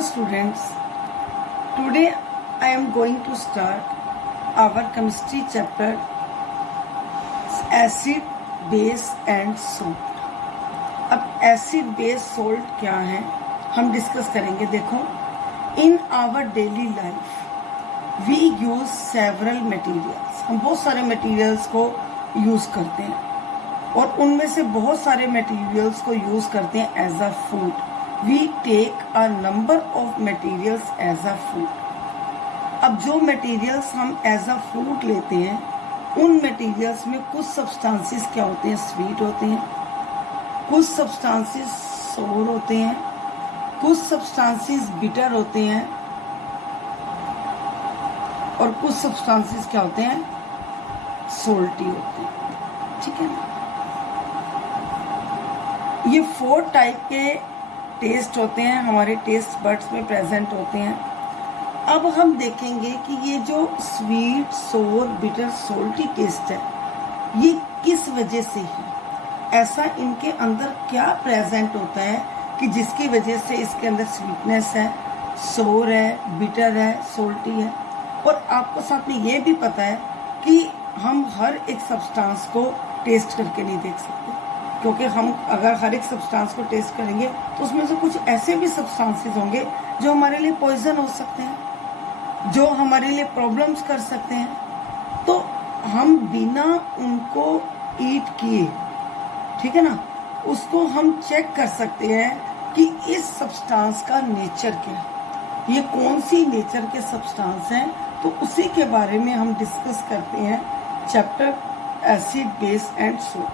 Hello students, today I am going to start our chemistry chapter acid, base and salt. अब acid, base, salt क्या है हम discuss करेंगे. देखो, in our daily life we use several materials. हम बहुत सारे materials को यूज करते हैं और उनमें से बहुत सारे materials को यूज करते हैं as a food. We take a number of materials as a food. अब जो materials हम as a food लेते हैं उन materials में कुछ substances क्या होते हैं, sweet होते हैं, कुछ substances sour होते हैं, कुछ substances bitter होते हैं और कुछ substances क्या होते हैं, salty होते हैं. ठीक है ना. ये 4 टाइप के टेस्ट होते हैं, हमारे टेस्ट बड्स में प्रेजेंट होते हैं. अब हम देखेंगे कि ये जो स्वीट, सोर, बिटर, सोल्टी टेस्ट है ये किस वजह से है, ऐसा इनके अंदर क्या प्रेजेंट होता है कि जिसकी वजह से इसके अंदर स्वीटनेस है, सोर है, बिटर है, सोल्टी है. और आपको साथ में ये भी पता है कि हम हर एक सब्सटेंस को टेस्ट करके नहीं देख सकते, क्योंकि हम अगर हर एक सब्सटेंस को टेस्ट करेंगे तो उसमें से कुछ ऐसे भी सब्सटेंसेस होंगे जो हमारे लिए पॉइजन हो सकते हैं, जो हमारे लिए प्रॉब्लम्स कर सकते हैं. तो हम बिना उनको ईट किए, ठीक है ना, उसको हम चेक कर सकते हैं कि इस सब्सटेंस का नेचर क्या है, ये कौन सी नेचर के सब्सटेंस हैं. तो उसी के बारे में हम डिस्कस करते हैं chapter acid, base and salt.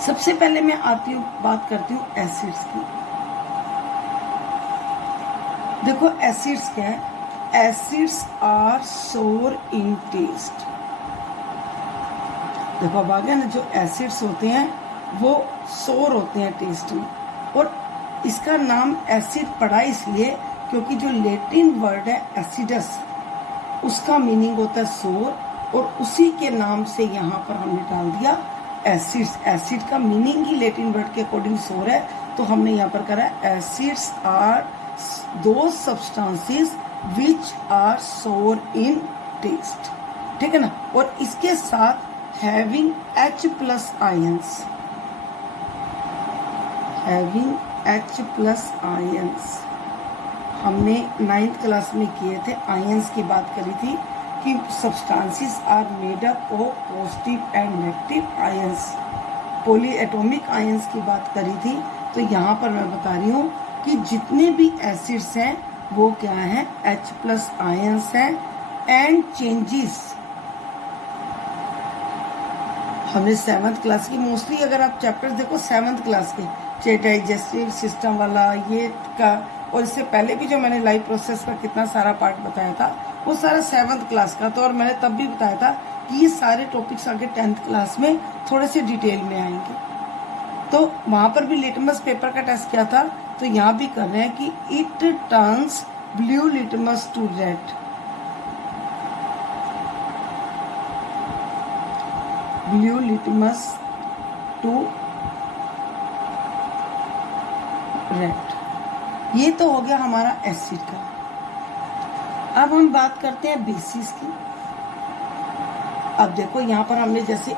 सबसे पहले मैं बात करती हूँ एसिड्स की. देखो एसिड्स क्या है. Acids are sour in test. देखो अब आ गया ना, जो एसिड्स होते हैं वो सोर होते हैं टेस्ट में. और इसका नाम एसिड पड़ा इसलिए क्योंकि जो लैटिन वर्ड है एसिडस, उसका मीनिंग होता है सोर, और उसी के नाम से यहाँ पर हमने डाल दिया एसिड्स. एसिड का मीनिंग ही लैटिन वर्ड के अकॉर्डिंग सोर है, तो हमने यहाँ पर करा acids are those substances which are sour in taste. ठीक है ना. और इसके साथ having H plus ions, having H plus ions हमने 9th क्लास में किए थे. आयंस की बात करी थी कि substances are made up of positive and negative ions. Polyatomic ions की बात करी थी. तो यहाँ पर मैं बता रही हूँ कि जितने भी एसिड्स हैं वो क्या हैं, H प्लस आयंस हैं. एंड चेंजेस हमने 7th क्लास की, मोस्टली अगर आप चैप्टर्स देखो 7th क्लास के, चाहे डाइजेस्टिव सिस्टम वाला ये का, और इससे पहले भी जो मैंने लाइफ प्रोसेस का कितना सारा पार्ट बताया था वो सारा 7th क्लास का. तो और मैंने तब भी बताया था कि ये सारे टॉपिक्स आगे 10th क्लास में थोड़े से डिटेल में आएंगे. तो वहाँ पर भी लिटमस पेपर का टेस्ट किया था, तो यहाँ भी कर रहे हैं कि it turns blue litmus to red. Blue litmus to red. ये तो हो गया हमारा एसिड का. अब हम बात करते हैं बेसिस की. अब देखो यहाँ पर हमने जैसे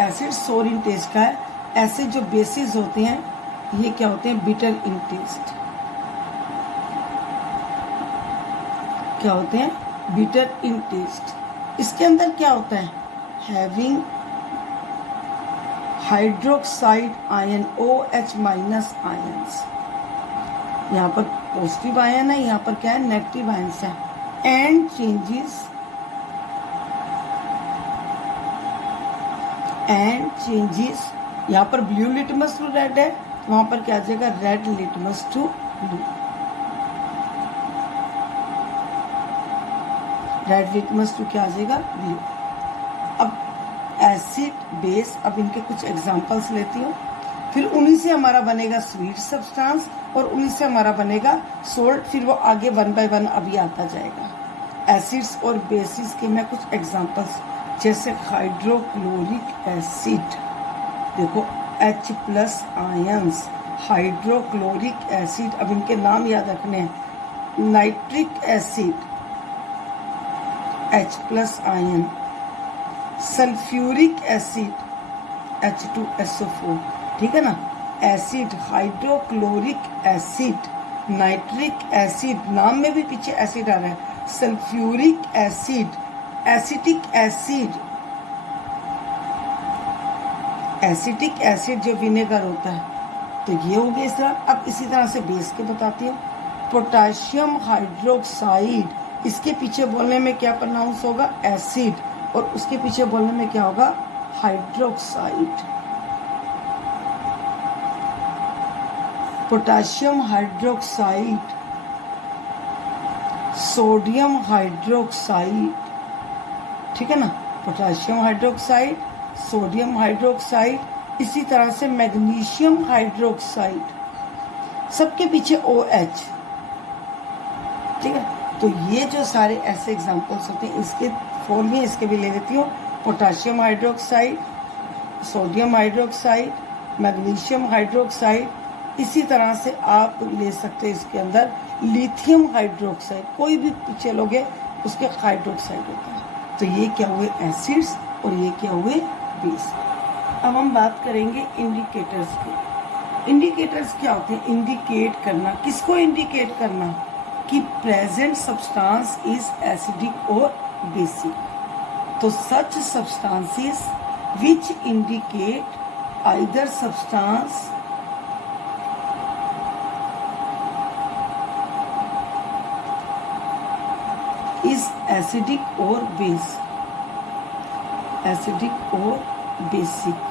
एसिड सोर इन टेस्ट का है, ऐसे जो बेसिस होते हैं ये क्या होते हैं, बिटर इन टेस्ट. क्या होते हैं, बिटर इन टेस्ट. इसके अंदर क्या होता है, having hydroxide ion OH minus ions. यहाँ पर पॉजिटिव आयन है, यहाँ पर क्या है, नेगेटिव आयंस है. एंड चेंजेस यहाँ पर ब्लू लिटमस टू रेड है, तो वहां पर क्या आ जाएगा, red litmus to blue. Red litmus to क्या आ जाएगा, ब्लू. अब एसिड, बेस, अब इनके कुछ एग्जांपल्स लेती हूँ, फिर उन्हीं से हमारा बनेगा स्वीट सब्सटेंस और उन्हीं से हमारा बनेगा सोल्ट. फिर वो आगे 1 by 1 अभी आता जाएगा. एसिड्स और बेसिस के मैं कुछ एग्जांपल्स, जैसे हाइड्रोक्लोरिक एसिड, देखो H plus ions, hydrochloric acid, अब इनके नाम याद रखने हैं, nitric acid H+ ion, sulphuric acid H2SO4, ठीक है ना। Acid, hydrochloric acid, nitric acid, नाम में भी पीछे एसिड आ रहा है, sulphuric acid, acetic acid, acetic acid जो विनेगर होता है, तो ये हो गया इस तरह। अब इसी तरह से बेस के बताती हूँ, पोटाशियम हाइड्रोक्साइड, इसके पीछे बोलने में क्या प्रोनाउंस होगा, एसिड, और उसके पीछे बोलने में क्या होगा, hydroxide. Potassium hydroxide, sodium hydroxide, ठीक है ना, पोटाशियम हाइड्रोक्साइड, सोडियम हाइड्रोक्साइड, इसी तरह से मैग्नीशियम हाइड्रोक्साइड, सबके पीछे OH, ठीक है। तो ये जो सारे ऐसे एग्जांपल्स होते हैं, इसके फॉर्म ही इसके भी ले लेती हूँ, potassium hydroxide, sodium hydroxide, magnesium hydroxide, इसी तरह से आप ले सकते हैं इसके अंदर लिथियम हाइड्रोक्साइड, कोई भी पीछे लोगे उसके हाइड्रोक्साइड होता है। तो ये क्या हुए एसिड्स और ये क्या हुए बेस। अब हम बात करेंगे इंडिकेटर्स की। इंडिकेटर्स क्या होते हैं, इंडिकेट करना, किसको इंडिकेट करना, कि प्रेजेंट सब्सटेंस इज एसिडिक और बेसिक। तो such substances which indicate either substance is acidic और बेस, एसिडिक और बेसिक,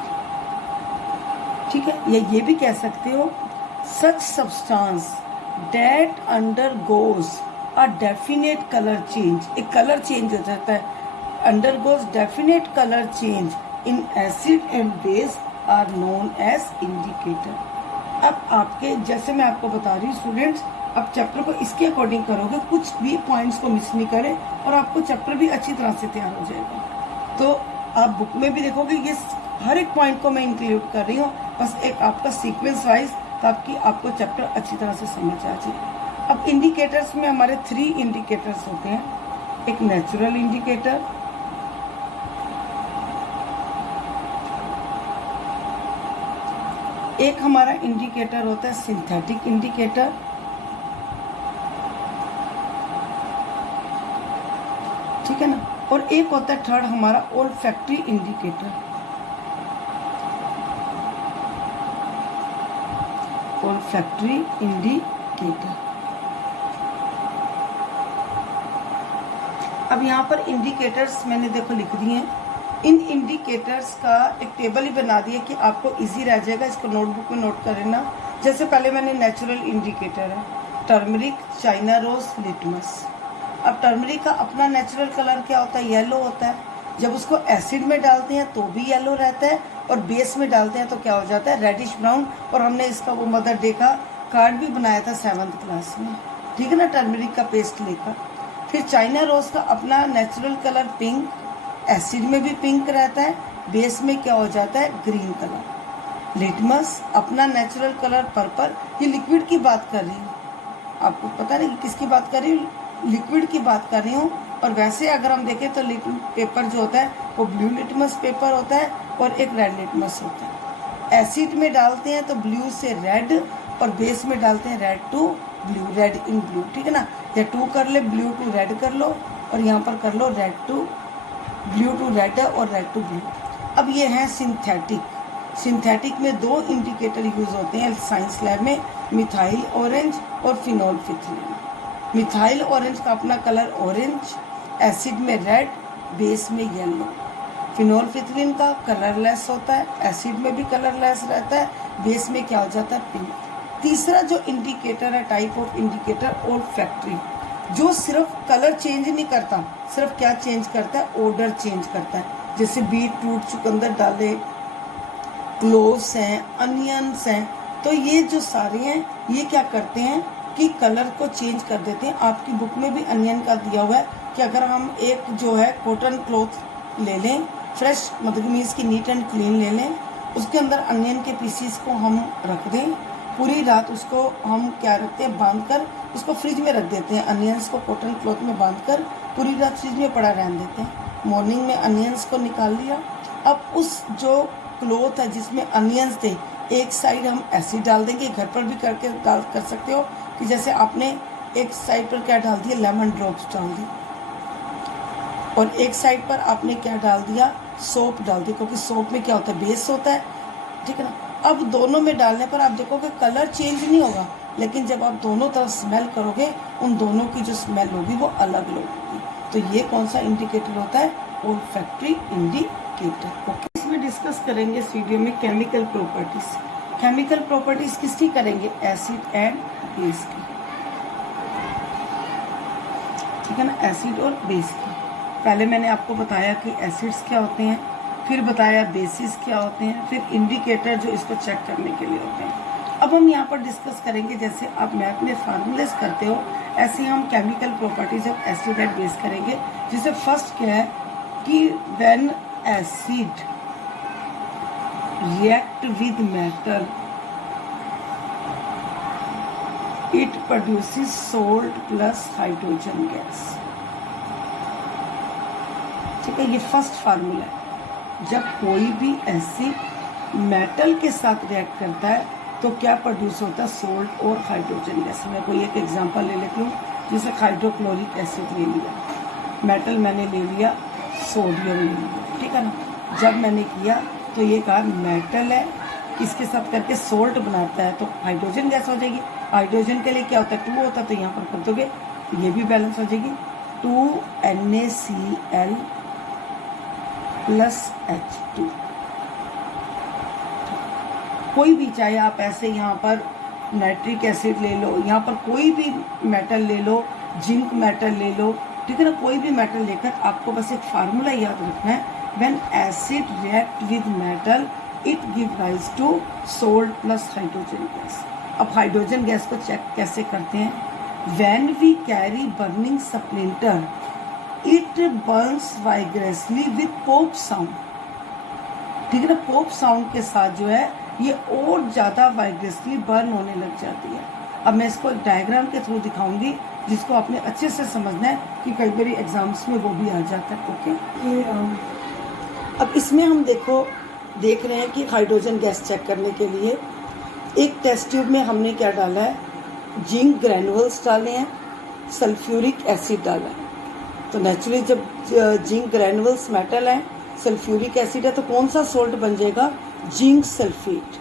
ठीक है। या ये भी कह सकते हो, such substance that undergoes a definite color change, एक कलर चेंज हो जाता है, undergoes definite color change in acid and base are known as indicator। अब आपके, जैसे मैं आपको बता रही हूँ स्टूडेंट्स, अब चैप्टर को इसके अकॉर्डिंग करोगे, कुछ भी पॉइंट्स को मिस नहीं करें और आपको चैप्टर भी अच्छी तरह से तैयार हो जाएगा। तो आप बुक में भी देखोगे ये हर एक पॉइंट को मैं इंक्लूड कर रही हूँ, बस एक आपका सीक्वेंस वाइज, ताकि आपको चैप्टर अच्छी तरह से समझ आ जाए। अब इंडिकेटर्स में हमारे 3 इंडिकेटर्स होते हैं, एक नेचुरल इंडिकेटर, एक हमारा इंडिकेटर होता है सिंथेटिक इंडिकेटर, ठीक है ना, और एक होता है थर्ड हमारा ओल्फैक्टरी इंडिकेटर। Olfactory indicator. अब यहाँ पर इंडिकेटर्स मैंने देखो लिख दिए हैं, इन इंडिकेटर्स का एक टेबल ही बना दिया कि आपको इजी रह जाएगा, इसको नोटबुक में नोट कर लेना। जैसे पहले मैंने नेचुरल इंडिकेटर है, टर्मरिक, चाइना रोज, लिटमस। अब टर्मरिक का अपना नेचुरल कलर क्या होता है, येलो होता है। जब उसको एसिड में डालते हैं तो भी येलो रहता है, और बेस में डालते हैं तो क्या हो जाता है, रेडिश ब्राउन। और हमने इसका वो मदर डे का कार्ड भी बनाया था 7th क्लास में, ठीक है ना, टर्मरिक का पेस्ट लेकर। फिर चाइना रोज का अपना नेचुरल कलर पिंक, एसिड में भी पिंक रहता है, बेस में क्या हो जाता है, ग्रीन कलर। लिटमस अपना नेचुरल कलर पर्पल, ये लिक्विड की बात कर रही हूँ, आपको पता नहीं किसकी बात कर रही हूँ, लिक्विड की बात कर रही हूँ। और वैसे अगर हम देखें तो लिक्विड पेपर जो होता है वो ब्लू लिटमस पेपर होता है और एक रेड लिटमस होता है। एसिड में डालते हैं तो ब्लू से रेड, और बेस में डालते हैं red to blue, red in blue, ठीक है ना, या 2 कर ले, ब्लू टू रेड कर लो, और यहाँ पर कर लो red to blue to red और रेड टू ब्लू। अब ये है सिंथेटिक। सिंथेटिक में 2 इंडिकेटर यूज होते हैं साइंस लैब में, मिथाइल ऑरेंज और फिनोल्फिथिलीन। मिथाइल ऑरेंज का अपना कलर ऑरेंज, एसिड में रेड, बेस में येलो। फिनोल्फिथिलीन का कलरलेस होता है, एसिड में भी कलरलेस रहता है, बेस में क्या हो जाता है, पिंक। तीसरा जो इंडिकेटर है, टाइप ऑफ इंडिकेटर, ओल्फैक्टरी, जो सिर्फ कलर चेंज नहीं करता, सिर्फ क्या चेंज करता है, ओडर चेंज करता है। जैसे बीट रूट चुकंदर डाले, क्लोव्स हैं, अनियंस हैं, तो ये जो सारे हैं ये क्या करते हैं कि कलर को चेंज कर देते हैं। आपकी बुक में भी अनियन का दिया हुआ है कि अगर हम एक जो है कॉटन क्लॉथ ले लें, फ्रेश मतलब मीन्स की नीट एंड क्लीन ले लें, उसके अंदर अनियन के पीसीस को हम रख दें, पूरी रात उसको हम क्या रखते हैं, बांध कर उसको फ्रिज में रख देते हैं। अनियंस को कॉटन क्लॉथ में बांध कर पूरी रात फ्रिज में पड़ा रहने देते हैं। मॉर्निंग में अनियंस को निकाल लिया। अब उस जो क्लॉथ है जिसमें अनियंस थे, एक साइड हम एसिड डाल देंगे। घर पर भी करके डाल कर सकते हो कि जैसे आपने एक साइड पर क्या डाल दिया, लेमन ड्रॉप्स डाल दी, और एक साइड पर आपने क्या डाल दिया, सोप डाल दी, क्योंकि सोप में क्या होता है, बेस होता है, ठीक है ना। अब दोनों में डालने पर आप देखोगे कलर चेंज नहीं होगा, लेकिन जब आप दोनों तरफ स्मेल करोगे उन दोनों की जो स्मेल होगी वो अलग अलग होगी। तो ये कौन सा इंडिकेटर होता है, ओल्फैक्टरी इंडिकेटर। ओके, इसमें डिस्कस करेंगे इस वीडियो में केमिकल प्रॉपर्टीज। केमिकल प्रॉपर्टीज किसकी करेंगे, एसिड एंड बेस की, ठीक है ना, एसिड और बेस की। पहले मैंने आपको बताया कि एसिड्स क्या होते हैं, फिर बताया बेसिस क्या होते हैं, फिर इंडिकेटर जो इसको चेक करने के लिए होते हैं। अब हम यहाँ पर डिस्कस करेंगे, जैसे आप मैथ में फार्मूलेस करते हो ऐसे हम chemical properties of acid and base करेंगे। जिससे फर्स्ट क्या है कि when acid react with metal it produces salt plus hydrogen gas, ठीक है। ये फर्स्ट फार्मूला है। जब कोई भी एसिड मेटल के साथ रिएक्ट करता है तो क्या प्रोड्यूस होता है, सोल्ट और हाइड्रोजन गैस। मैं कोई एक एग्जांपल ले लेती हूँ, जैसे हाइड्रोक्लोरिक एसिड ले लिया, मेटल मैंने ले लिया, सोडियम ले लिया, ठीक है ना। जब मैंने किया तो ये कहा मेटल है, किसके साथ करके सोल्ट बनाता है तो हाइड्रोजन गैस हो जाएगी। हाइड्रोजन के लिए क्या होता है, 2 होता है, तो यहाँ पर कर दोगे ये भी बैलेंस हो जाएगी, 2NaCl प्लस H2। कोई भी, चाहे आप ऐसे यहाँ पर नाइट्रिक एसिड ले लो, यहाँ पर कोई भी मेटल ले लो, जिंक मेटल ले लो, ठीक है ना, कोई भी मेटल लेकर आपको बस एक फार्मूला याद रखना है, when acid react with metal it give rise to salt plus hydrogen gas. अब हाइड्रोजन गैस को चेक कैसे करते हैं, when we carry burning splinter it burns vigorously with pop sound, ठीक है ना। पॉप साउंड के साथ जो है ये और ज़्यादा वाइग्रेसली बर्न होने लग जाती है। अब मैं इसको एक डायग्राम के थ्रू दिखाऊंगी जिसको आपने अच्छे से समझना है कि कई बार एग्जाम्स में वो भी आ जाता है। ओके, अब इसमें हम देख रहे हैं कि हाइड्रोजन गैस चेक करने के लिए एक टेस्ट ट्यूब में हमने क्या डाला है, जिंक ग्रैनुअल्स डाले हैं, सल्फ्यूरिक एसिड डाला है। तो नेचुरली जब जिंक ग्रैनुअल्स मेटल है, सल्फ्यूरिक एसिड है, तो कौन सा सोल्ट बन जाएगा, जिंक सल्फेट।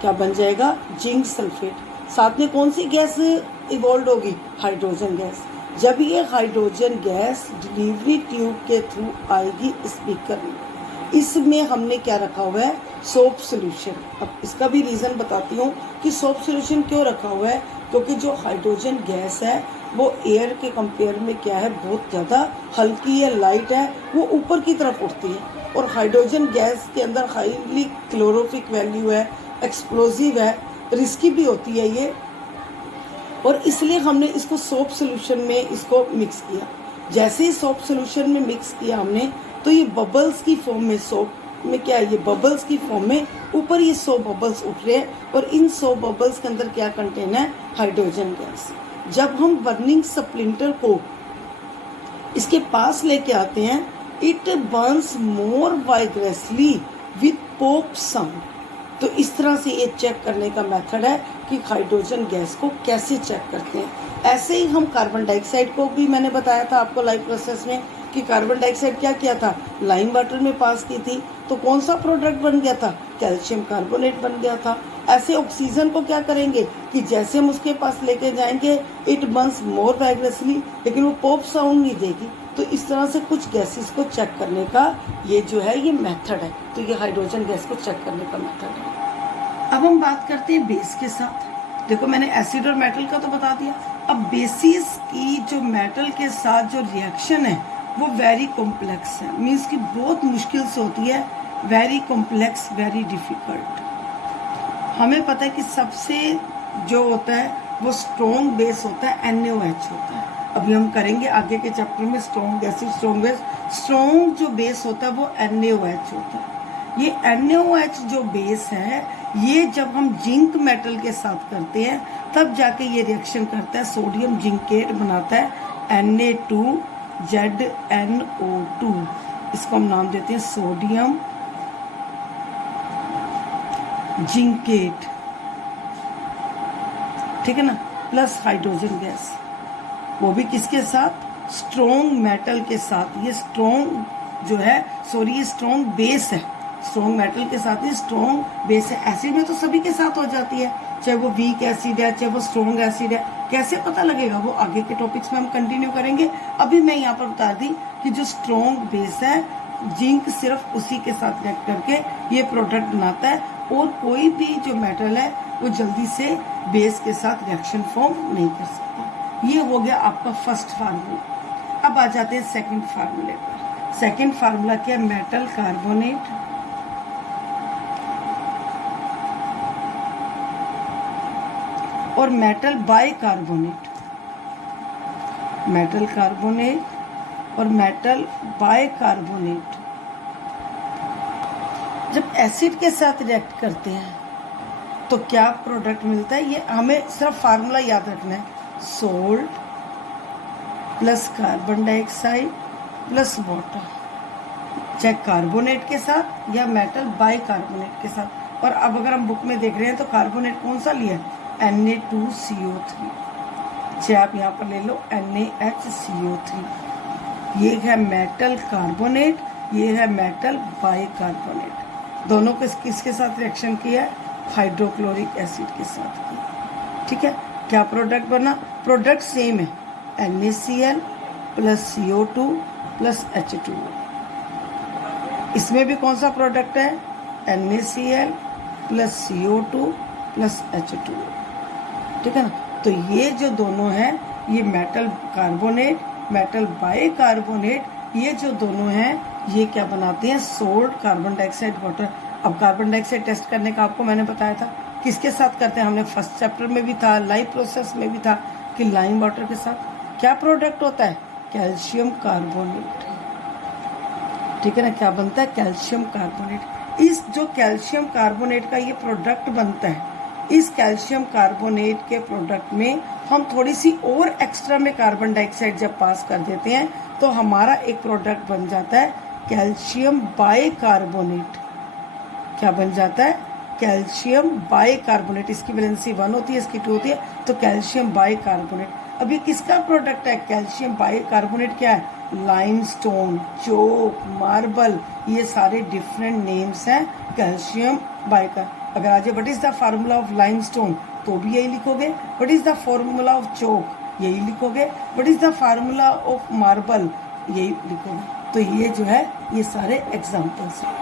क्या बन जाएगा, जिंक सल्फेट। साथ में कौन सी गैस इवॉल्व होगी, हाइड्रोजन गैस। जब ये हाइड्रोजन गैस डिलीवरी ट्यूब के थ्रू आएगी स्पीकर में, इसमें हमने क्या रखा हुआ है, सोप सोल्यूशन। अब इसका भी रीज़न बताती हूँ कि सोप सोल्यूशन क्यों रखा हुआ है, क्योंकि जो हाइड्रोजन गैस है वो एयर के कंपेयर में क्या है, बहुत ज़्यादा हल्की है, लाइट है, वो ऊपर की तरफ उठती है। और हाइड्रोजन गैस के अंदर हाईली क्लोरोफिक वैल्यू है, एक्सप्लोजिव है, रिस्की भी होती है ये, और इसलिए हमने इसको सोप सोल्यूशन में इसको मिक्स किया। जैसे ही सोप सोल्यूशन में मिक्स किया हमने, तो ये बबल्स की फॉर्म में, सोप में क्या है, ये बबल्स की फॉर्म में ऊपर ये 100 बबल्स उठ रहे हैं, और इन 100 बबल्स के अंदर क्या कंटेन है, हाइड्रोजन गैस। जब हम बर्निंग स्प्लिंटर को इसके पास लेके आते हैं, it burns more vigorously with pop sound. तो इस तरह से ये चेक करने का मेथड है कि हाइड्रोजन गैस को कैसे चेक करते हैं। ऐसे ही हम कार्बन डाइऑक्साइड को भी मैंने बताया था आपको लाइव प्रोसेस में कि कार्बन डाइऑक्साइड क्या किया था, लाइम वाटर में पास की थी, तो कौन सा प्रोडक्ट बन गया था, कैल्शियम कार्बोनेट बन गया था। ऐसे ऑक्सीजन को क्या करेंगे कि जैसे हम उसके पास लेके जाएंगे इट बर्न्स मोर वाइग्रेसली, लेकिन वो पॉप साउंड नहीं देगी। तो इस तरह से कुछ गैसेस को चेक करने का ये जो है ये मेथड है। तो ये हाइड्रोजन गैस को चेक करने का मेथड है। अब हम बात करते हैं बेस के साथ। देखो मैंने एसिड और मेटल का तो बता दिया, अब बेसिस की जो मेटल के साथ जो रिएक्शन है वो वेरी कॉम्प्लेक्स है, मीन्स कि बहुत मुश्किल से होती है, वेरी कॉम्प्लेक्स, वेरी डिफिकल्ट। हमें पता है कि सबसे जो होता है वो स्ट्रॉन्ग बेस होता है, NaOH होता है। अभी हम करेंगे आगे के चैप्टर में strong acid, strong base. Strong जो बेस होता है वो NaOH होता है। ये NaOH जो बेस है ये जब हम जिंक मेटल के साथ करते हैं तब जाके ये रिएक्शन करता है, सोडियम जिंकेट बनाता है Na2ZnO2। इसको हम नाम देते हैं सोडियम जिंकेट, ठीक है ना, प्लस हाइड्रोजन गैस, वो भी किसके साथ, स्ट्रॉन्ग मेटल के साथ। ये स्ट्रॉन्ग जो है, सॉरी ये स्ट्रॉन्ग बेस है, स्ट्रॉन्ग मेटल के साथ ही स्ट्रॉन्ग बेस है। एसिड में तो सभी के साथ हो जाती है, चाहे वो वीक एसिड है चाहे वो स्ट्रॉन्ग एसिड है। कैसे पता लगेगा, वो आगे के टॉपिक्स में हम कंटिन्यू करेंगे। अभी मैं यहाँ पर बता दी कि जो स्ट्रॉन्ग बेस है, जिंक सिर्फ उसी के साथ रिएक्ट करके ये प्रोडक्ट बनाता है, और कोई भी जो मेटल है वो जल्दी से बेस के साथ रिएक्शन फॉर्म नहीं कर सकता। ये हो गया आपका फर्स्ट फार्मूला। अब आ जाते हैं सेकंड फार्मूले पर। सेकंड फार्मूला क्या है, मेटल कार्बोनेट और मेटल बाइकार्बोनेट, मेटल कार्बोनेट और मेटल बाइकार्बोनेट जब एसिड के साथ रिएक्ट करते हैं तो क्या प्रोडक्ट मिलता है, ये हमें सिर्फ फार्मूला याद रखना है, salt plus carbon dioxide plus water, चाहे कार्बोनेट के साथ या मेटल बाइकार्बोनेट के साथ। और अब अगर हम बुक में देख रहे हैं तो कार्बोनेट कौन सा लिया है, Na2CO3, चाहे आप यहाँ पर ले लो NaHCO3। ये है मेटल कार्बोनेट, ये है मेटल बाइकार्बोनेट। दोनों को किसके साथ रिएक्शन किया है, हाइड्रोक्लोरिक एसिड के साथ किया, ठीक है। क्या प्रोडक्ट बना, प्रोडक्ट सेम है, NaCl plus CO2 plus H2O। इसमें भी कौन सा प्रोडक्ट है, NaCl plus CO2 plus H2O, ठीक है ना। तो ये जो दोनों हैं, ये मेटल कार्बोनेट, मेटल बाइकार्बोनेट, ये जो दोनों हैं ये क्या बनाते हैं, सोल्ट, कार्बन डाइऑक्साइड, वाटर। अब कार्बन डाइऑक्साइड टेस्ट करने का आपको मैंने बताया था, किसके साथ करते हैं, हमने फर्स्ट चैप्टर में भी था, लाइव प्रोसेस में भी था कि लाइम वाटर के साथ। क्या प्रोडक्ट होता है, कैल्शियम कार्बोनेट, ठीक है ना। क्या बनता है, कैल्शियम कार्बोनेट। इस जो कैल्शियम कार्बोनेट का ये प्रोडक्ट बनता है, इस कैल्शियम कार्बोनेट के प्रोडक्ट में हम थोड़ी सी और एक्स्ट्रा में कार्बन डाइऑक्साइड जब पास कर देते हैं तो हमारा एक प्रोडक्ट बन जाता है कैल्शियम बाइकार्बोनेट। क्या बन जाता है, कैल्शियम बाइकार्बोनेट। इसकी वैलेंसी 1 होती है, इसकी 2 होती है, तो कैल्शियम बाइकार्बोनेट। अब ये किसका प्रोडक्ट है, कैल्शियम बाइकार्बोनेट क्या है, लाइमस्टोन, चोक, मार्बल, ये सारे डिफरेंट नेम्स हैं कैल्शियम बाइका। अगर आज what is the formula of limestone तो भी यही लिखोगे, what is the formula of chalk यही लिखोगे, what is the formula of marble यही लिखोगे। तो ये जो है ये सारे एग्जांपल्स हैं।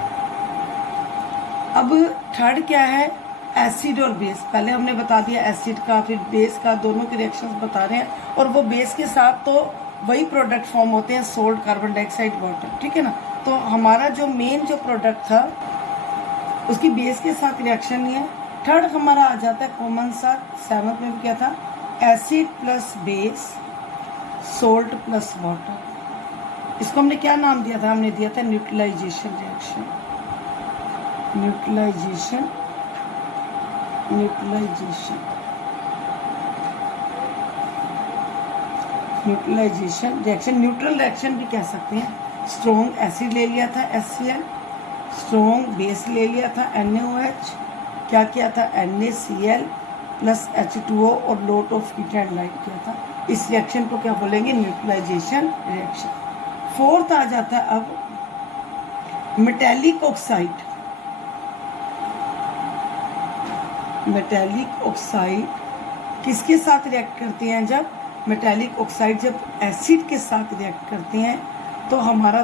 अब थर्ड क्या है, एसिड और बेस। पहले हमने बता दिया एसिड का, फिर बेस का, दोनों के रिएक्शंस बता रहे हैं। और वो बेस के साथ तो वही प्रोडक्ट फॉर्म होते हैं, सोल्ट, कार्बन डाइऑक्साइड, वाटर, ठीक है ना। तो हमारा जो मेन जो प्रोडक्ट था उसकी बेस के साथ रिएक्शन ही है। थर्ड हमारा आ जाता है कॉमन सा, 7th में भी क्या था, acid plus base, salt plus water. इसको हमने क्या नाम दिया था, हमने दिया था neutralization reaction, neutralization, neutralization, neutralization reaction. Neutral reaction भी कह सकते हैं। स्ट्रॉन्ग एसिड ले लिया था HCl, स्ट्रॉन्ग बेस ले लिया था NaOH, क्या किया था NaCl प्लस H2O और lot of heat and light किया था। इस रिएक्शन को क्या बोलेंगे, न्यूट्रलाइजेशन रिएक्शन। फोर्थ आ जाता है अब मेटेलिक ऑक्साइड। मेटेलिक ऑक्साइड किसके साथ रिएक्ट करते हैं, जब मेटेलिक ऑक्साइड जब एसिड के साथ रिएक्ट करते हैं तो हमारा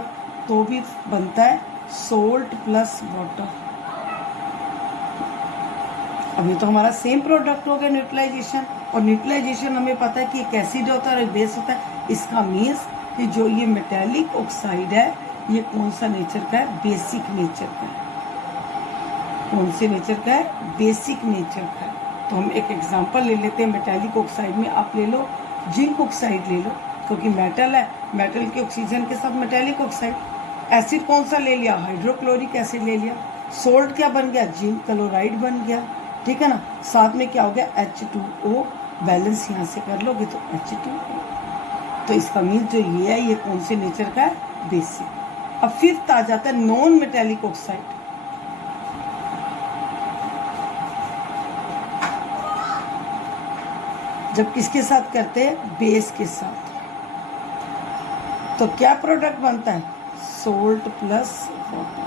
तो भी बनता है सोल्ट प्लस वाटर। अभी तो हमारा सेम प्रोडक्ट हो गया न्यूट्रलाइजेशन। और न्यूट्रलाइजेशन हमें पता है कि एक एसिड होता है और एक बेस होता है। इसका मीन्स कि जो ये मेटेलिक ऑक्साइड है ये कौन सा नेचर का है, बेसिक नेचर का है। कौन से नेचर का है, बेसिक नेचर का है। तो हम एक एग्जांपल ले लेते हैं मेटेलिक ऑक्साइड में। आप ले लो जिंक ऑक्साइड ले लो, क्योंकि मेटल है, मेटल के ऑक्सीजन के साथ मेटेलिक ऑक्साइड। एसिड कौन सा ले लिया, हाइड्रोक्लोरिक एसिड ले लिया। सोल्ट क्या बन गया, जिंक क्लोराइड बन गया, ठीक है ना। साथ में क्या हो गया, H2O, बैलेंस यहाँ से कर लोगे तो H2O। तो इसका मीन जो ये है, ये कौन से नेचर का है, बेसिक। अब फिफ्थ आ जाता है नॉन मेटेलिक ऑक्साइड। जब किसके साथ करते हैं, बेस के साथ, तो क्या प्रोडक्ट बनता है, सोल्ट प्लस वाटर।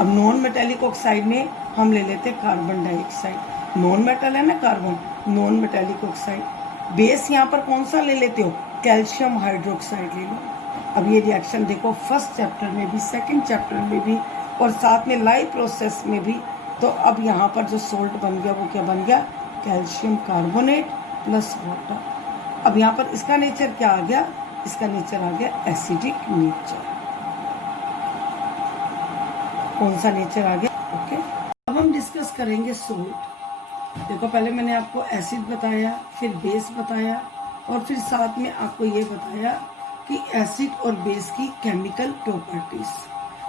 अब नॉन मेटेलिक ऑक्साइड में हम ले लेते हैं कार्बन डाइऑक्साइड, नॉन मेटल है ना carbon, non metallic oxide. Base यहाँ पर कौन सा ले लेते हो, कैल्शियम हाइड्रोक्साइड ले लो। अब ये रिएक्शन देखो फर्स्ट चैप्टर में भी, सेकंड चैप्टर में भी, और साथ में लाइव प्रोसेस में भी। तो अब यहाँ पर जो सोल्ट बन गया वो क्या बन गया, कैल्शियम कार्बोनेट प्लस वाटर। अब यहाँ पर इसका नेचर क्या आ गया, इसका नेचर आ गया एसिडिक नेचर। कौन सा नेचर आ गया, ओके। अब हम डिस्कस करेंगे सोल्ट। देखो पहले मैंने आपको एसिड बताया, फिर बेस बताया, और फिर साथ में आपको ये बताया कि एसिड और बेस की केमिकल प्रॉपर्टीज।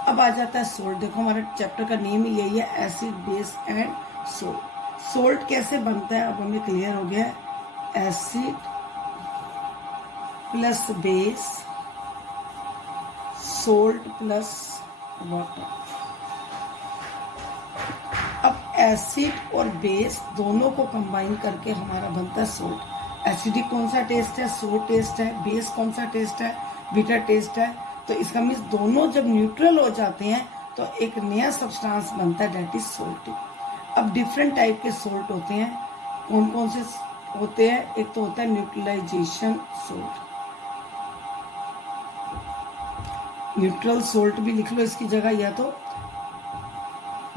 अब आ जाता है सोल्ट। देखो हमारा चैप्टर का नेम ही यही है, acid base and salt. Salt कैसे बनता है अब हमें क्लियर हो गया है, acid plus base, salt plus water. अब एसिड और बेस दोनों को कंबाइन करके हमारा बनता है सोल्ट। एसिडिक कौन सा टेस्ट है, सोर टेस्ट है, बेस कौन सा टेस्ट है, बिटर टेस्ट है। तो इसका मीन्स दोनों जब न्यूट्रल हो जाते हैं तो एक नया सब्सटेंस बनता है, दैट इज सोल्ट। अब डिफरेंट टाइप के सोल्ट होते हैं, कौन कौन से होते हैं, एक तो होता है न्यूट्रलाइजेशन सोल्ट। न्यूट्रल सोल्ट भी लिख लो इसकी जगह, या तो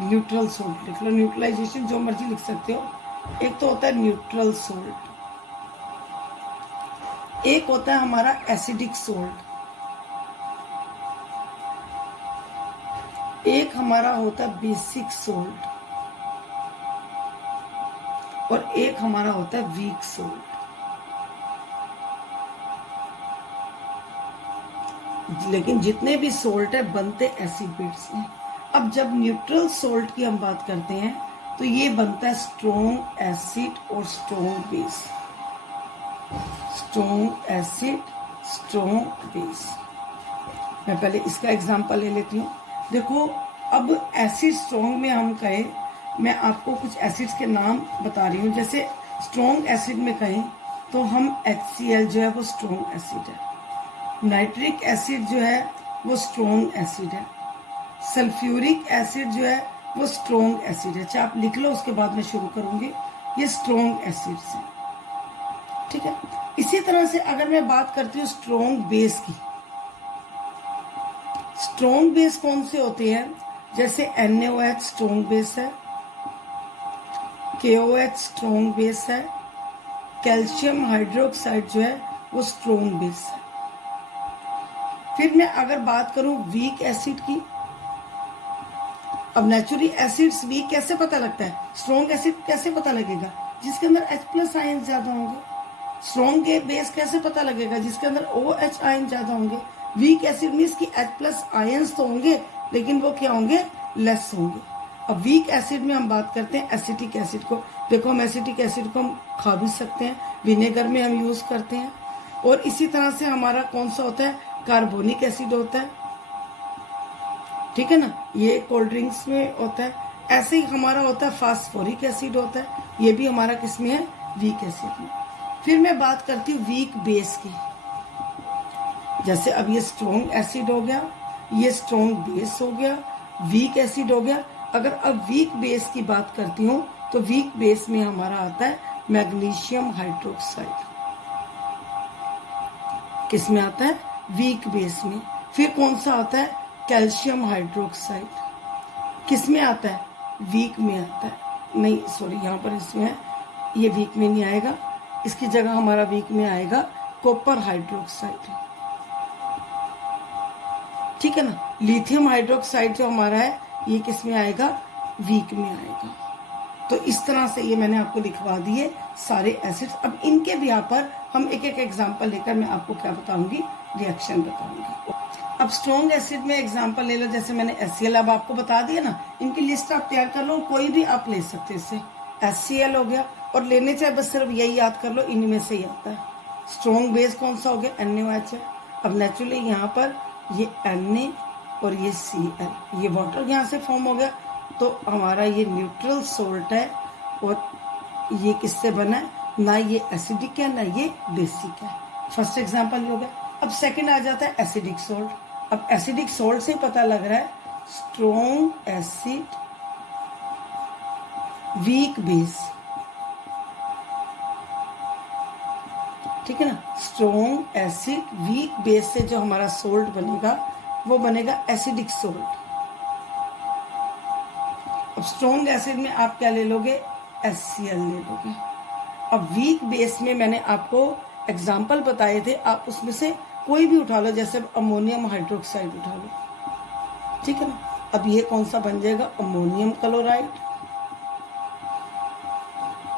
न्यूट्रल सोल्ट लिख लो, न्यूट्रलाइजेशन जो मर्जी लिख सकते हो। एक तो होता है न्यूट्रल सोल्ट, एक होता है हमारा एसिडिक सोल्ट, एक हमारा होता है बेसिक सोल्ट, और एक हमारा होता है वीक सोल्ट। लेकिन जितने भी सोल्ट है बनते एसिड बेस से। अब जब न्यूट्रल सोल्ट की हम बात करते हैं तो ये बनता है स्ट्रॉन्ग एसिड और strong base, strong acid strong base. मैं पहले इसका एग्जांपल ले लेती हूँ। देखो अब एसिड स्ट्रॉन्ग में हम कहें, मैं आपको कुछ एसिड्स के नाम बता रही हूँ। जैसे स्ट्रॉन्ग एसिड में कहें तो हम HCl जो है वो स्ट्रॉन्ग एसिड है, नाइट्रिक एसिड जो है वो स्ट्रॉन्ग एसिड है, सल्फ्यूरिक एसिड जो है वो स्ट्रॉन्ग एसिड है। अच्छा आप लिख लो, उसके बाद मैं शुरू करूंगी। ये स्ट्रॉन्ग एसिड्स हैं, ठीक है। इसी तरह से अगर मैं बात करती हूँ स्ट्रॉन्ग बेस की, स्ट्रॉन्ग बेस कौन से होते हैं, जैसे NaOH स्ट्रॉन्ग बेस है, KOH स्ट्रॉन्ग बेस है, कैल्शियम हाइड्रोक्साइड जो है वो स्ट्रॉन्ग बेस है। फिर मैं अगर बात करूं वीक एसिड की, अब नेचुरली एसिड्स वीक कैसे पता लगता है, स्ट्रॉन्ग एसिड कैसे पता लगेगा, जिसके अंदर H+ आयन ज्यादा होंगे। स्ट्रॉन्ग बेस कैसे पता लगेगा, जिसके अंदर OH आयन ज्यादा होंगे। वीक एसिड मीन्स की H+ आयन्स तो होंगे लेकिन वो क्या होंगे, लेस होंगे। अब वीक एसिड में हम बात करते हैं एसिटिक एसिड को। देखो हम एसिटिक एसिड को हम खा भी सकते हैं, विनेगर में हम यूज करते हैं। और इसी तरह से हमारा कौन सा होता है, कार्बोनिक एसिड होता है, ठीक है ना, ये कोल्ड ड्रिंक्स में होता है। ऐसे ही हमारा होता है फास्फोरिक एसिड होता है, ये भी हमारा किसमें है, वीक एसिड में। फिर मैं बात करती हूँ वीक बेस की। जैसे अब ये स्ट्रॉन्ग एसिड हो गया, ये स्ट्रॉन्ग बेस हो गया, वीक एसिड हो गया। अगर अब वीक बेस की बात करती हूँ तो वीक बेस में हमारा आता है मैग्नीशियम हाइड्रोक्साइड, किसमें आता है, वीक बेस में। फिर कौन सा आता है, कैल्शियम हाइड्रोक्साइड, किसमें आता है, वीक में आता है। नहीं सॉरी, यहाँ पर इसमें है, ये वीक में नहीं आएगा, इसकी जगह हमारा वीक में आएगा कॉपर हाइड्रोक्साइड, ठीक है ना। लिथियम हाइड्रोक्साइड जो हमारा है ये किसमें आएगा, वीक में आएगा। तो इस तरह से ये मैंने आपको लिखवा दिए सारे एसिड्स। अब इनके भी यहाँ पर हम एक एक एग्जांपल लेकर मैं आपको क्या बताऊंगी, रिएक्शन बताऊंगी। अब स्ट्रॉन्ग एसिड में एग्जांपल ले लो, जैसे मैंने HCl अब आपको बता दिया ना, इनकी लिस्ट आप तैयार कर लो, कोई भी आप ले सकते हैं इससे। HCl हो गया, और लेने चाहे बस सिर्फ यही याद कर लो, इनमें से ही आता है। स्ट्रॉन्ग बेस कौन सा हो गया? NaOH है। अब नेचुरली यहाँ पर ये Na और ये Cl, ये वाटर यहाँ से फॉर्म हो गया, तो हमारा ये न्यूट्रल सोल्ट है। और ये किससे बना है? ना ये एसिडिक है ना ये बेसिक है। फर्स्ट एग्जांपल ये हो गया। अब सेकंड आ जाता है एसिडिक सोल्ट। अब एसिडिक सोल्ट से पता लग रहा है स्ट्रॉन्ग एसिड वीक बेस, ठीक है ना। स्ट्रॉन्ग एसिड वीक बेस से जो हमारा सोल्ट बनेगा वो बनेगा एसिडिक सोल्ट। अब स्ट्रॉन्ग एसिड में आप क्या ले लोगे? HCl ले लोगे। अब वीक बेस में मैंने आपको एग्जाम्पल बताए थे, आप उसमें से कोई भी उठा लो, जैसे अमोनियम हाइड्रोक्साइड उठा लो, ठीक है ना। अब ये कौन सा बन जाएगा? Ammonium chloride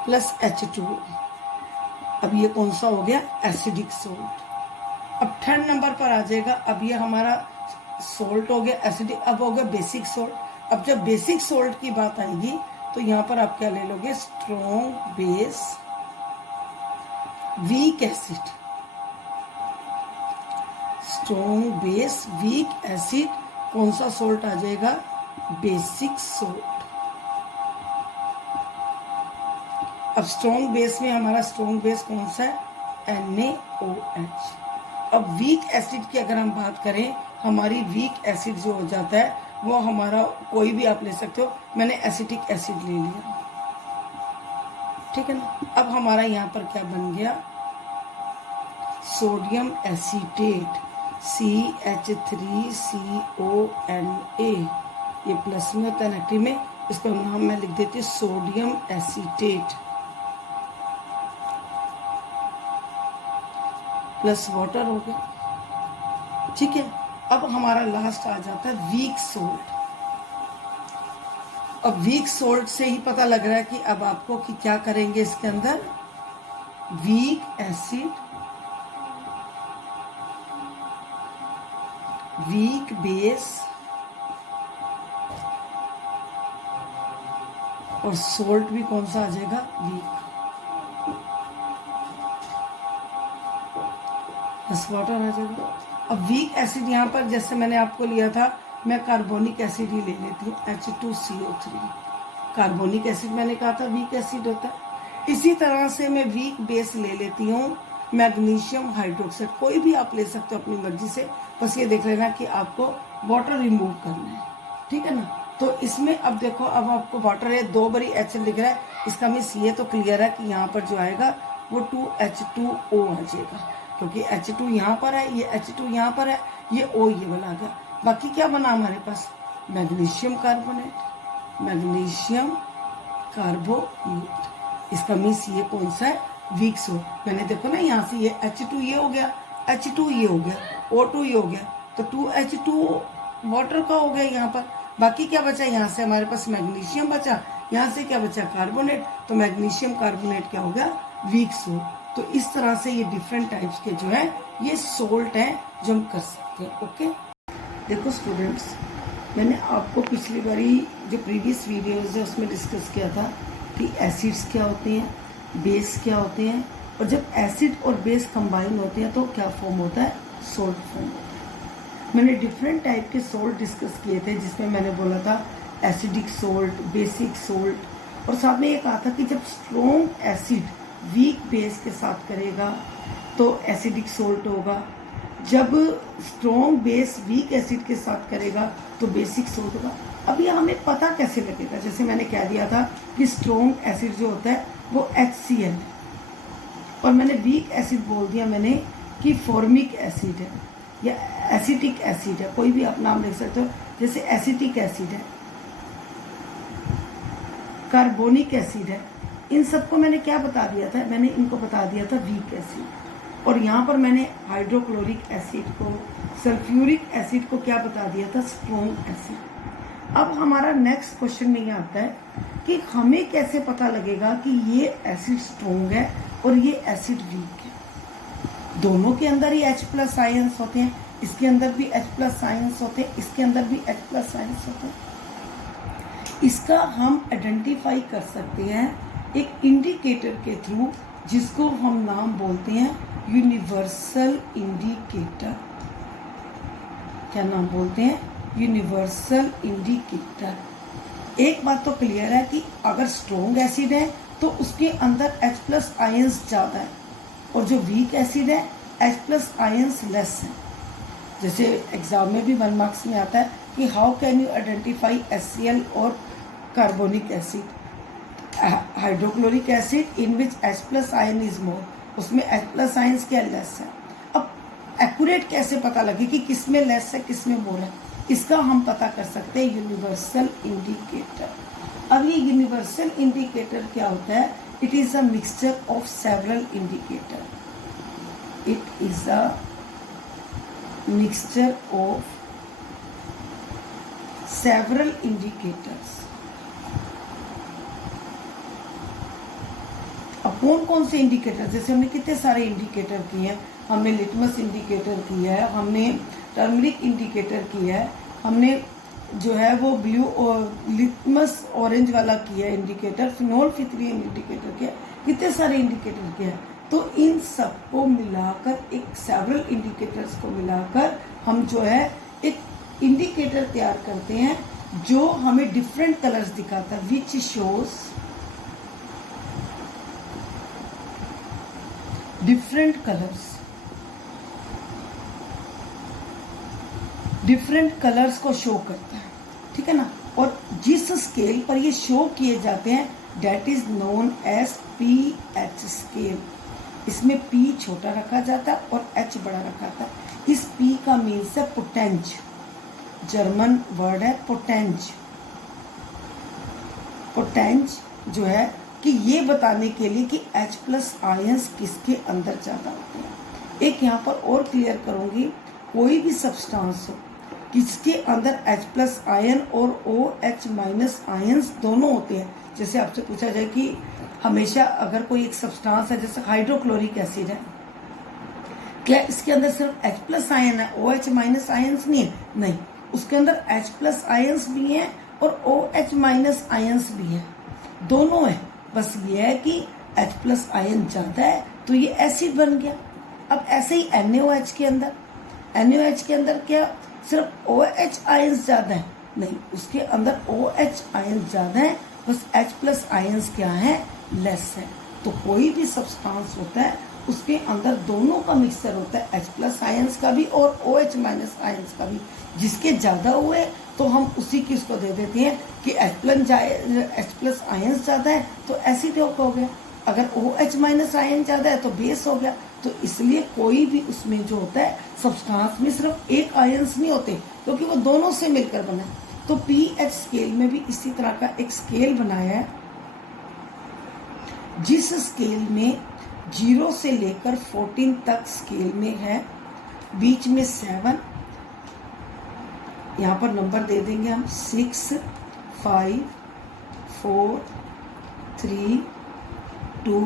plus H2O। अब ये कौन सा हो गया? Acidic salt. अब थर्ड नंबर पर आ जाएगा, अब ये हमारा सोल्ट हो गया एसिडिक, अब हो गया बेसिक सोल्ट। अब जब बेसिक सोल्ट की बात आएगी तो यहाँ पर आप क्या ले लोगे? Strong base weak acid. Strong base weak acid कौन सा सोल्ट आ जाएगा? Basic salt. अब स्ट्रॉन्ग बेस में हमारा स्ट्रॉन्ग बेस कौन सा है? NaOH। अब वीक एसिड की अगर हम बात करें, हमारी वीक एसिड जो हो जाता है वो हमारा कोई भी आप ले सकते हो, मैंने एसिटिक एसिड ले लिया, ठीक है ना। अब हमारा यहाँ पर क्या बन गया? सोडियम एसीटेट CH3CONA, ये प्लस में होता है नेगेटिव में, इसका नाम मैं लिख देती हूँ सोडियम एसीटेट प्लस वाटर हो गया, ठीक है। अब हमारा लास्ट आ जाता है वीक सोल्ट। अब वीक सोल्ट से ही पता लग रहा है कि अब आपको कि क्या करेंगे इसके अंदर? वीक एसिड वीक बेस और सोल्ट भी कौन सा आ जाएगा? वीक, बस वाटर आ जाएगा। अब वीक एसिड यहाँ पर जैसे मैंने आपको लिया था, मैं कार्बोनिक एसिड ही ले लेती हूँ, H2CO3। कार्बोनिक एसिड मैंने कहा था वीक एसिड होता है। इसी तरह से मैं वीक बेस ले लेती हूँ मैग्नीशियम हाइड्रोक्साइड, कोई भी आप ले सकते हो अपनी मर्जी से, बस ये देख लेना कि आपको वाटर रिमूव करना है, ठीक है ना। तो इसमें अब देखो, अब आपको वाटर है, 2 बारी H लिख रहा है, इसका मीन्स ये तो क्लियर है कि यहाँ पर जो आएगा वो 2H2O आ जाएगा, क्योंकि H2 यहाँ पर है, ये H2 यहाँ पर है, ये O ये वाला आ गया। बाकी क्या बना हमारे पास? Magnesium carbonate, magnesium carbonate. इसका मीन्स ये कौन सा है? Weak salt. मैंने देखो ना यहाँ से ये H2 ये हो गया, H2 ये हो गया, O2 ये हो गया, तो 2H2O वाटर का हो गया यहाँ पर। बाकी क्या बचा? यहाँ से हमारे पास मैग्नीशियम बचा, यहाँ से क्या बचा? कार्बोनेट। तो मैग्नीशियम कार्बोनेट क्या हो गया? Weak salt. तो इस तरह से ये डिफरेंट टाइप्स के जो है ये सोल्ट हैं जो हम कर सकते हैं। ओके, देखो स्टूडेंट्स, मैंने आपको पिछली बारी जो प्रीवियस वीडियोस है उसमें डिस्कस किया था कि एसिड्स क्या होते हैं, बेस क्या होते हैं, और जब एसिड और बेस कंबाइन होते हैं तो क्या फॉर्म होता है? सोल्ट फॉर्म होता है। मैंने डिफरेंट टाइप के सोल्ट डिस्कस किए थे, जिसमें मैंने बोला था एसिडिक सोल्ट, बेसिक सोल्ट, और साथ में ये कहा था कि जब स्ट्रॉन्ग एसिड वीक बेस के साथ करेगा तो एसिडिक सोल्ट होगा, जब स्ट्रॉन्ग बेस वीक एसिड के साथ करेगा तो बेसिक सोल्ट होगा। अब ये हमें पता कैसे लगेगा? जैसे मैंने कह दिया था कि स्ट्रॉन्ग एसिड जो होता है वो HCl है, और मैंने वीक एसिड बोल दिया मैंने कि फॉर्मिक एसिड है या एसिटिक एसिड है, कोई भी आप नाम लिख सकते हो। जैसे एसिटिक एसिड है, कार्बोनिक एसिड है, इन सबको मैंने क्या बता दिया था? मैंने इनको बता दिया था वीक एसिड। और यहाँ पर मैंने हाइड्रोक्लोरिक एसिड को, सल्फ्यूरिक एसिड को क्या बता दिया था? Strong acid. अब हमारा नेक्स्ट क्वेश्चन में ये आता है कि हमें कैसे पता लगेगा कि ये एसिड स्ट्रॉन्ग है और ये एसिड वीक है? दोनों के अंदर ही H+ आयंस होते हैं, इसके अंदर भी H प्लस आयंस होते हैं, इसके अंदर भी H प्लस आयंस होते हैं। इसका हम आइडेंटिफाई कर सकते हैं एक इंडिकेटर के थ्रू, जिसको हम नाम बोलते हैं यूनिवर्सल इंडिकेटर। क्या नाम बोलते हैं? Universal indicator. एक बात तो क्लियर है कि अगर स्ट्रॉन्ग एसिड है तो उसके अंदर H प्लस आयंस ज़्यादा है, और जो वीक एसिड है H प्लस आयंस लेस है। जैसे एग्जाम में भी 1 मार्क्स में आता है कि how can you identify HCl और carbonic acid, hydrochloric acid in which H plus ion is more, उसमें H प्लस आयंस क्या लेस है। अब एक्यूरेट कैसे पता लगे कि किस में लेस है किस में मोर है, इसका हम पता कर सकते हैं यूनिवर्सल इंडिकेटर। अब ये यूनिवर्सल इंडिकेटर क्या होता है? It is a mixture of several indicator. It is a mixture of several indicators. अब कौन कौन से इंडिकेटर, जैसे हमने कितने सारे इंडिकेटर किए हैं, हमने लिटमस इंडिकेटर किया है, हमने टर्मरिक इंडिकेटर किया है, हमने जो है वो ब्लू और लिटमस ऑरेंज वाला किया है इंडिकेटर, फिनोल फिथ्रियन इंडिकेटर किया, कितने सारे इंडिकेटर किया है। तो इन सबको मिलाकर, एक सेवरल इंडिकेटर्स को मिलाकर हम जो है एक इंडिकेटर तैयार करते हैं जो हमें डिफरेंट कलर्स दिखाता है, which shows different colours. Different colours को शो करता है, ठीक है ना। और जिस स्केल पर ये शो किए जाते हैं that is known as pH scale. इसमें P छोटा रखा जाता है और H बड़ा रखा जाता है। इस P का मीन्स है पोटेंज, जर्मन वर्ड है पोटेंज। पोटेंज जो है कि ये बताने के लिए कि H प्लस आयंस किसके अंदर ज़्यादा होते हैं। एक यहाँ पर और क्लियर करूँगी, कोई भी सब्सटेंस हो किसके अंदर H प्लस आयन और OH माइनस आयंस दोनों होते हैं। जैसे आपसे पूछा जाए कि हमेशा अगर कोई एक सब्सटेंस है, जैसे हाइड्रोक्लोरिक एसिड है, क्या इसके अंदर सिर्फ H प्लस आयन है, OH माइनस आयंस नहीं है? नहीं, उसके अंदर H प्लस आयंस भी हैं और OH माइनस आयंस भी है, दोनों है। बस ये है कि H प्लस आयन ज़्यादा है तो ये एसिड बन गया। अब ऐसे ही NaOH के अंदर, NaOH के अंदर क्या सिर्फ OH आयंस ज़्यादा है? नहीं, उसके अंदर OH आयन ज़्यादा है, बस H प्लस आयंस क्या है? लेस है। तो कोई भी सब्सटेंस होता है उसके अंदर दोनों का मिक्सचर होता है, H प्लस आयंस का भी और OH माइनस आयंस का भी। जिसके ज़्यादा हुए तो हम उसी की उसको दे देते हैं कि H प्लस आयंस ज़्यादा है तो एसिड हो गया, अगर OH माइनस आयन ज़्यादा है तो बेस हो गया। तो इसलिए कोई भी उसमें जो होता है सब्सटेंस में सिर्फ एक आयंस नहीं होते, क्योंकि वो दोनों से मिलकर बना है। तो pH स्केल में भी इसी तरह का एक स्केल बनाया है, जिस स्केल में 0 से लेकर 14 तक स्केल में है, बीच में 7, यहाँ पर नंबर दे देंगे हम 6, 5, 4, 3, 2,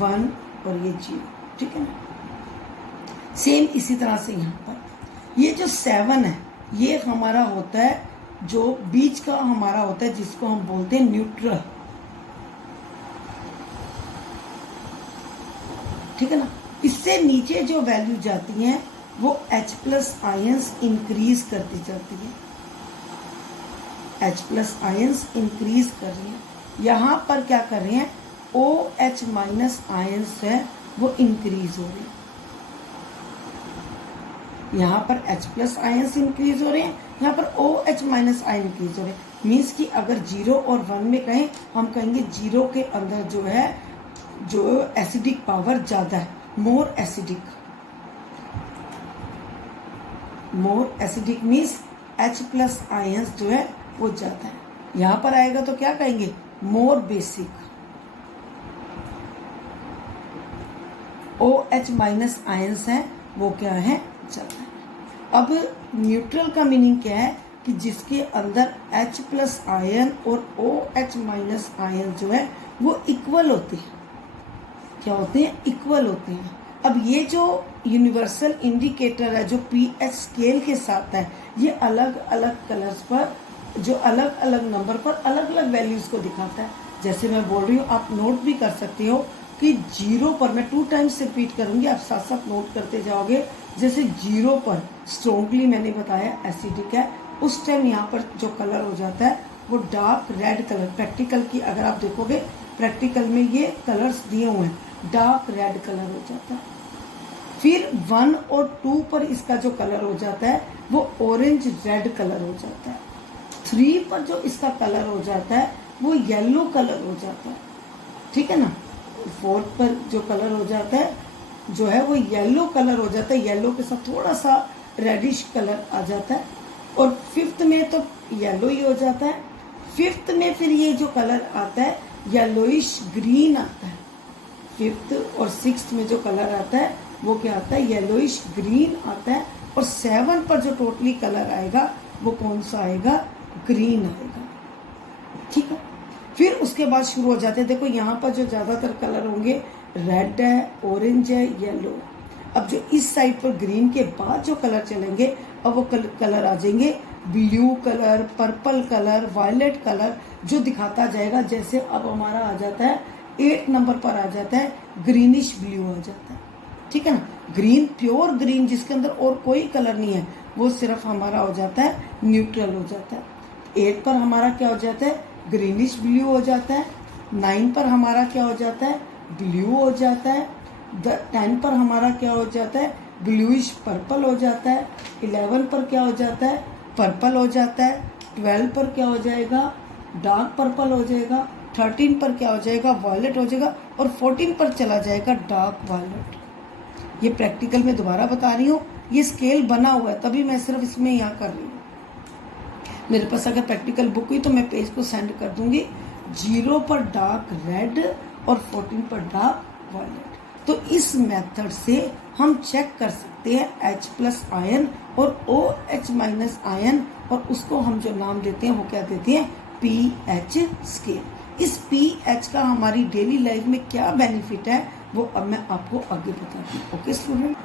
1 और ये 0, ठीक है ना। सेम इसी तरह से यहाँ पर ये जो 7 है ये हमारा होता है जो बीच का हमारा होता है, जिसको हम बोलते हैं न्यूट्रल, ठीक है ना। इससे नीचे जो वैल्यू जाती हैं वो H प्लस आयंस इंक्रीज करती जाती है, H प्लस आयंस इंक्रीज कर रही है। यहाँ पर क्या कर रहे हैं, OH माइनस आयंस है वो इंक्रीज हो रही है। यहाँ पर H प्लस आयंस इंक्रीज हो रहे हैं, यहाँ पर OH माइनस आयन इंक्रीज हो रहे हैं। मीन्स कि अगर 0 और 1 में कहें, हम कहेंगे 0 के अंदर जो है जो एसिडिक पावर ज़्यादा है, more acidic means H plus ions जो है वो ज़्यादा है। यहाँ पर आएगा तो क्या कहेंगे, मोर बेसिक। OH माइनस आयंस है वो क्या है, ज़्यादा है। अब न्यूट्रल का मीनिंग क्या है कि जिसके अंदर H प्लस आयन और OH माइनस आयन जो है वो इक्वल होते हैं। क्या होते हैं, इक्वल होते हैं। अब ये जो यूनिवर्सल इंडिकेटर है जो पीएच स्केल के साथ है, ये अलग अलग कलर्स पर, जो अलग अलग नंबर पर अलग अलग वैल्यूज को दिखाता है। जैसे मैं बोल रही हूँ, आप नोट भी कर सकते हो कि 0 पर, मैं 2 टाइम्स रिपीट करूंगी, आप साथ साथ नोट करते जाओगे। जैसे 0 पर स्ट्रॉन्गली मैंने बताया एसिडिक है, उस टाइम यहाँ पर जो कलर हो जाता है वो डार्क रेड कलर। प्रैक्टिकल की अगर आप देखोगे, प्रैक्टिकल में ये कलर्स दिए हुए हैं, डार्क रेड कलर हो जाता है। फिर 1 और 2 पर इसका जो कलर हो जाता है वो ऑरेंज रेड कलर हो जाता है। 3 पर जो इसका कलर हो जाता है वो येलो कलर हो जाता है, ठीक है ना। 4 पर जो कलर हो जाता है जो है वो येलो कलर हो जाता है, येलो के साथ थोड़ा सा रेडिश कलर आ जाता है। और 5th में तो येलो ही हो जाता है। 5th में फिर ये जो कलर आता है येलोइश ग्रीन आता है। 5th और 6th में जो कलर आता है वो क्या आता है, येलोइश ग्रीन आता है। और 7 पर जो टोटली कलर आएगा वो कौन सा आएगा, ग्रीन आएगा, ठीक है। फिर उसके बाद शुरू हो जाते हैं, देखो यहाँ पर जो ज्यादातर कलर होंगे रेड है, ऑरेंज है, येलो। अब जो इस साइड पर ग्रीन के बाद जो कलर चलेंगे, अब वो कलर आ जाएंगे blue colour, purple colour, violet colour, जो दिखाता जाएगा। जैसे अब हमारा आ जाता है 8 नंबर पर आ जाता है ग्रीनिश ब्लू आ जाता है, ठीक है ना। ग्रीन, प्योर ग्रीन, जिसके अंदर और कोई कलर नहीं है, वो सिर्फ हमारा हो जाता है न्यूट्रल हो जाता है। 8 पर हमारा क्या हो जाता है, ग्रीनिश ब्लू हो जाता है। 9 पर हमारा क्या हो जाता है, ब्लू हो जाता है। 10 पर हमारा क्या हो जाता है, ब्लूइश पर्पल हो जाता है। 11 पर क्या हो जाता है, पर्पल हो जाता है। 12 पर क्या हो जाएगा, डार्क पर्पल हो जाएगा। 13 पर क्या हो जाएगा, वायलेट हो जाएगा। और 14 पर चला जाएगा डार्क वायलेट। ये प्रैक्टिकल में दोबारा बता रही हूँ, ये स्केल बना हुआ है, तभी मैं सिर्फ इसमें यहाँ कर रही हूँ। मेरे पास अगर प्रैक्टिकल बुक हुई तो मैं पेज को सेंड कर दूंगी। 0 पर डार्क रेड और 14 पर डार्क वायलेट। तो इस मेथड से हम चेक कर सकते हैं H+ आयन और OH- आयन, और उसको हम जो नाम देते हैं वो क्या देते हैं, pH स्केल। इस pH का हमारी डेली लाइफ में क्या बेनिफिट है वो अब मैं आपको आगे बताती हूँ। ओके स्टूडेंट,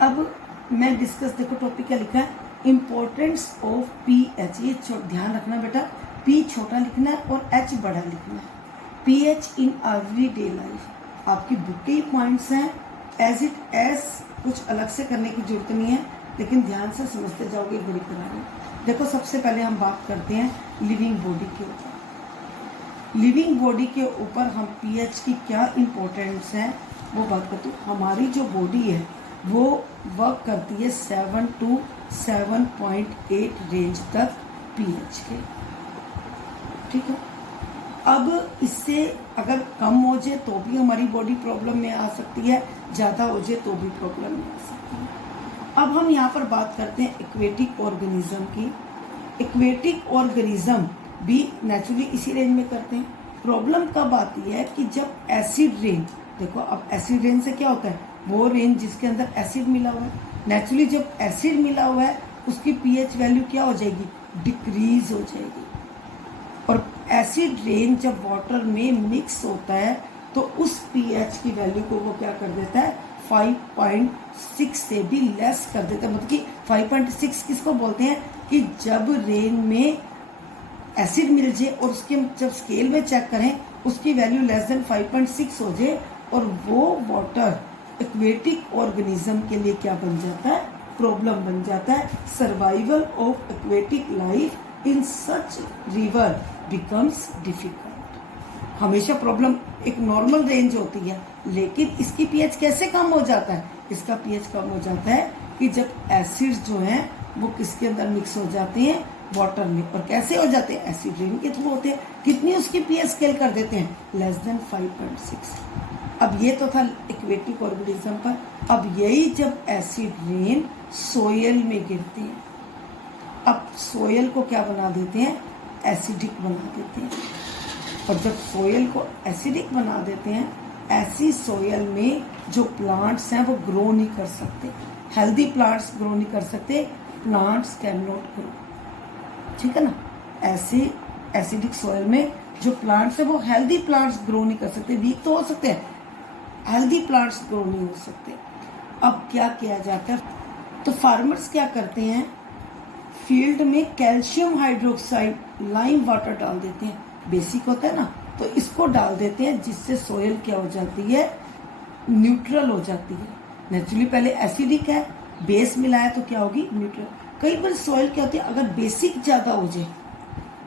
अब मैं डिस्कस, देखो टॉपिक क्या लिखा है, इम्पोर्टेंस ऑफ pH। ये ध्यान रखना बेटा, P छोटा लिखना है और H बड़ा लिखना है। pH इन एवरीडे लाइफ आपकी बुक के ही पॉइंट्स हैं, एज इट एज, कुछ अलग से करने की जरूरत नहीं है, लेकिन ध्यान से समझते जाओगे बड़ी कराने। देखो सबसे पहले हम बात करते हैं लिविंग बॉडी के ऊपर। लिविंग बॉडी के ऊपर हम pH की क्या इम्पोर्टेंस है वो बात करते हैं। हमारी जो बॉडी है वो वर्क करती है 7 to 7.8 रेंज तक pH के, ठीक है। अब इससे अगर कम हो जाए तो भी हमारी बॉडी प्रॉब्लम में आ सकती है, ज़्यादा हो जाए तो भी प्रॉब्लम में आ सकती है। अब हम यहाँ पर बात करते हैं एक्वेटिक ऑर्गेनिज्म की। एक्वेटिक ऑर्गेनिज्म भी नेचुरली इसी रेंज में करते हैं। प्रॉब्लम कब आती है कि जब एसिड रेन, देखो अब एसिड रेन से क्या होता है, वो रेन जिसके अंदर एसिड मिला हुआ है। नेचुरली जब एसिड मिला हुआ है उसकी pH वैल्यू क्या हो जाएगी, डिक्रीज हो जाएगी। और एसिड रेन जब वाटर में मिक्स होता है तो उस pH की वैल्यू को वो क्या कर देता है, 5.6 से भी लेस कर देता है। मतलब कि 5.6 किसको बोलते हैं, कि जब रेन में एसिड मिल जाए और उसके जब स्केल में चेक करें उसकी वैल्यू लेस देन 5.6 हो जाए, और वो वाटर एक्वेटिक ऑर्गेनिज्म के लिए क्या बन जाता है, प्रॉब्लम बन जाता है। Survival of aquatic life in such river becomes difficult. हमेशा प्रॉब्लम एक नॉर्मल रेंज होती है, लेकिन इसकी pH कैसे कम हो जाता है, इसका pH कम हो जाता है कि जब एसिड्स जो हैं वो किसके अंदर मिक्स हो जाते हैं, वाटर में। और कैसे हो जाते हैं, एसिड रेन के थ्रू होते हैं। कितनी उसकी pH स्केल कर देते हैं, लेस देन 5.6। अब ये तो था एक्वेटिक ऑर्गेनिज्म पर। अब यही जब एसिड रेन सोयल में गिरते हैं, अब सोयल को क्या बना देते हैं, एसिडिक बना देते हैं। और जब सोयल को एसिडिक बना देते हैं, ऐसी सोयल में जो प्लांट्स हैं वो ग्रो नहीं कर सकते, हेल्दी प्लांट्स ग्रो नहीं कर सकते, प्लांट्स कैन नॉट ग्रो, ठीक है ना। ऐसे एसिडिक सोयल में जो प्लांट्स हैं वो हेल्दी प्लांट्स ग्रो नहीं कर सकते, वीक तो हो सकते हैं हेल्दी प्लांट्स ग्रो नहीं हो सकते। अब क्या किया जाता है, तो फार्मर्स क्या करते हैं, फील्ड में कैल्शियम हाइड्रोक्साइड लाइम वाटर डाल देते हैं, बेसिक होता है ना, तो इसको डाल देते हैं, जिससे सोयल क्या हो जाती है, न्यूट्रल हो जाती है। नेचुरली पहले एसिडिक है, बेस मिलाया तो क्या होगी, न्यूट्रल। कई बार सोयल क्या होती है, अगर बेसिक ज़्यादा हो जाए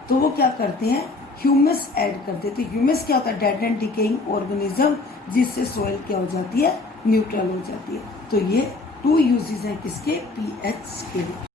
तो वो क्या करते हैं, ह्यूमस ऐड कर देते हैं। ह्यूमस क्या होता है, डेड एंड डिकेइंग ऑर्गेनिज्म, जिससे सोयल क्या हो जाती है, न्यूट्रल हो जाती है। तो ये 2 यूजेस हैं किसके, पीएच के लिए।